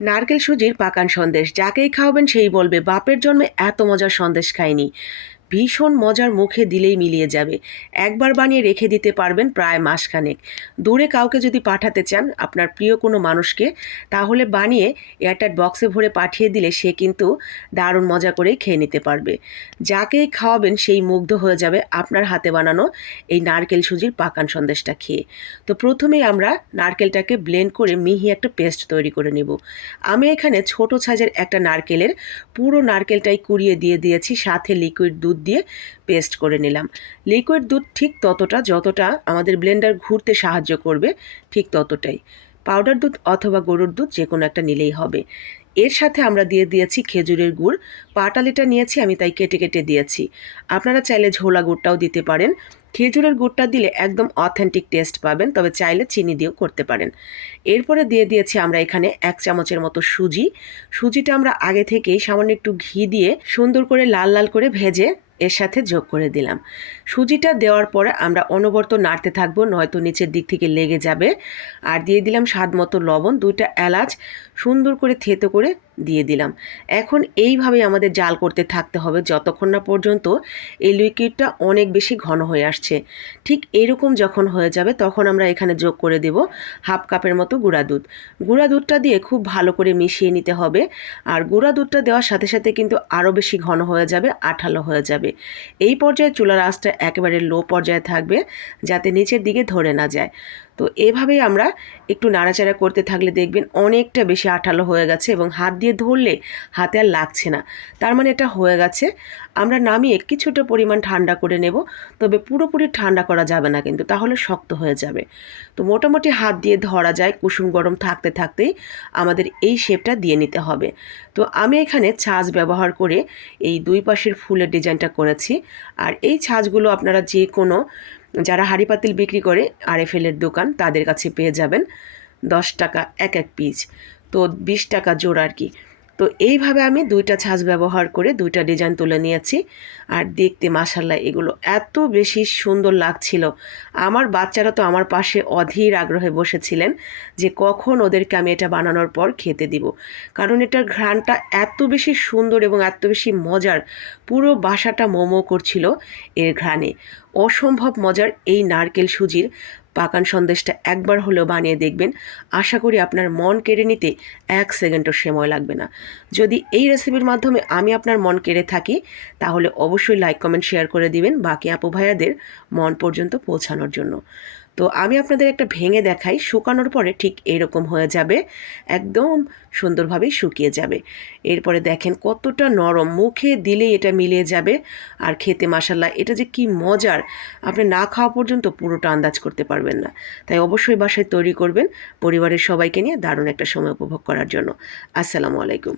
নারকেল সুজির পাকান সন্দেশ যাকেই খাওয়াবেন সেই বলবে বাপের জন্মে এত মজার সন্দেশ খায়নি ভীষণ মজার মুখে দিলেই মিলিয়ে যাবে। একবার বানিয়ে রেখে দিতে পারবেন প্রায় মাসখানেক। দূরে কাউকে যদি পাঠাতে চান, আপনার প্রিয় কোনো মানুষকে, তাহলে বানিয়ে এয়ারটাইট বক্সে ভরে পাঠিয়ে দিলে সে কিন্তু দারুণ মজা করেই খেয়ে নিতে পারবে। যাকেই খাওয়াবেন সেই মুগ্ধ হয়ে যাবে আপনার হাতে বানানো এই নারকেল সুজির পাকান সন্দেশটা খেয়ে। তো প্রথমেই আমরা নারকেলটাকে ব্লেন্ড করে মিহি একটা পেস্ট তৈরি করে নেব। আমি এখানে ছোট সাইজের একটা নারকেলের পুরো নারকেলটাই কুড়িয়ে দিয়ে দিয়েছি, সাথে লিকুইড দুধ দিয়ে পেস্ট করে নিলাম। লিকুইড দুধ ঠিক ততটা, যতটা আমাদের ব্লেন্ডার ঘুরতে সাহায্য করবে, ঠিক ততটাই। পাউডার দুধ অথবা গরুর দুধ যে কোনো একটা নিলেই হবে। এর সাথে আমরা দিয়ে দিয়েছি খেজুরের গুড়। পাটালিটা নিয়েছি, আমি তাই কেটে কেটে দিয়েছি। আপনারা চাইলে ঝোলা গুড়টাও দিতে পারেন। খেজুরের গুড়টা দিলে একদম অথেন্টিক টেস্ট পাবেন, তবে চাইলে চিনি দিয়েও করতে পারেন। এরপরে দিয়ে দিয়েছি আমরা এখানে এক চামচের মতো সুজি। সুজিটা আমরা আগে থেকেই সামান্য একটু ঘি দিয়ে সুন্দর করে লাল লাল করে ভেজে এর সাথে যোগ করে দিলাম। সুজিটা দেওয়ার পরে আমরা অনবর্ত নাড়তে থাকব, নয়তো নিচের দিক থেকে লেগে যাবে। আর দিয়ে দিলাম স্বাদ মতো লবণ, দুইটা এলাচ সুন্দর করে থেতো করে দিয়ে দিলাম। এখন এইভাবে আমাদের জাল করতে থাকতে হবে। যতক্ষণ না পর্যন্ত এই লিকুইডটা অনেক বেশি ঘন হয়ে আসছে, ঠিক এরকম যখন হয়ে যাবে তখন আমরা এখানে যোগ করে দেব হাফ কাপের মতো গুঁড়া দুধ। গুঁড়া দুধটা দিয়ে খুব ভালো করে মিশিয়ে নিতে হবে। আর গুঁড়া দুধটা দেওয়ার সাথে সাথে কিন্তু আরও বেশি ঘন হয়ে যাবে, আঠালো হয়ে যাবে। এই পর্যায়ে চুলার আঁচটা একেবারে লো পর্যায়ে থাকবে, যাতে নিচের দিকে ধরে না যায়। তো এভাবেই আমরা একটু নাড়াচাড়া করতে থাকলে দেখবেন অনেকটা বেশি আঠালো হয়ে গেছে এবং হাত দিয়ে ধরলে হাতে আর লাগছে না। তার মানে এটা হয়ে গেছে। আমরা নামিয়ে কিছুটা পরিমাণ ঠান্ডা করে নেব, তবে পুরোপুরি ঠান্ডা করা যাবে না কিন্তু, তাহলে শক্ত হয়ে যাবে। তো মোটামুটি হাত দিয়ে ধরা যায়, কুসুম গরম থাকতে থাকতেই আমাদের এই শেপটা দিয়ে নিতে হবে। তো আমি এখানে ছাঁচ ব্যবহার করে এই দুই পাশের ফুলের ডিজাইনটা করেছি। আর এই ছাঁচগুলো আপনারা যে কোনো যারা হাঁড়ি পাতিল বিক্রি করে আর আরএফএলের দোকান, তাদের কাছে পেয়ে যাবেন দশ টাকা এক এক পিস তো বিশ টাকা জোড়া আর কি। তো এইভাবে আমি দুইটা ছাঁচ ব্যবহার করে দুইটা ডিজাইন তুলে নিয়েছি। আর দেখতে মাসাল্লাহ এগুলো এত বেশি সুন্দর লাগছিল। আমার বাচ্চারা তো আমার পাশে অধীর আগ্রহে বসেছিলেন যে কখন ওদেরকে আমি এটা বানানোর পর খেতে দিব। কারণ এটার ঘ্রাণটা এত বেশি সুন্দর এবং এত বেশি মজার। পুরো বাসাটা মোমো করছিল এর ঘ্রাণে। অসম্ভব মজার এই নারকেল সুজির পাকান সন্দেশটা একবার হলেও বানিয়ে দেখবেন। আশা করি আপনার মন কেড়ে নিতে এক সেকেন্ডও সময় লাগবে না। যদি এই রেসিপির মাধ্যমে আমি আপনার মন কেড়ে থাকি, তাহলে অবশ্যই লাইক, কমেন্ট, শেয়ার করে দিবেন বাকি আপু ভাইয়াদের মন পর্যন্ত পৌঁছানোর জন্য। তো আমি আপনাদের একটা ভেঙে দেখাই, শুকানোর পরে ঠিক এরকম হয়ে যাবে, একদম সুন্দরভাবে শুকিয়ে যাবে। এরপরে দেখেন কতটা নরম, মুখে দিলেই এটা মিলিয়ে যাবে। আর খেতে মাসাল্লাহ এটা যে কি মজার! আপনি না খাওয়া পর্যন্ত পুরোটা আন্দাজ করতে পারবেন না। তাই অবশ্যই বাসায় তৈরি করবেন, পরিবারের সবাইকে নিয়ে দারুণ একটা সময় উপভোগ করার জন্য। আসসালামু আলাইকুম।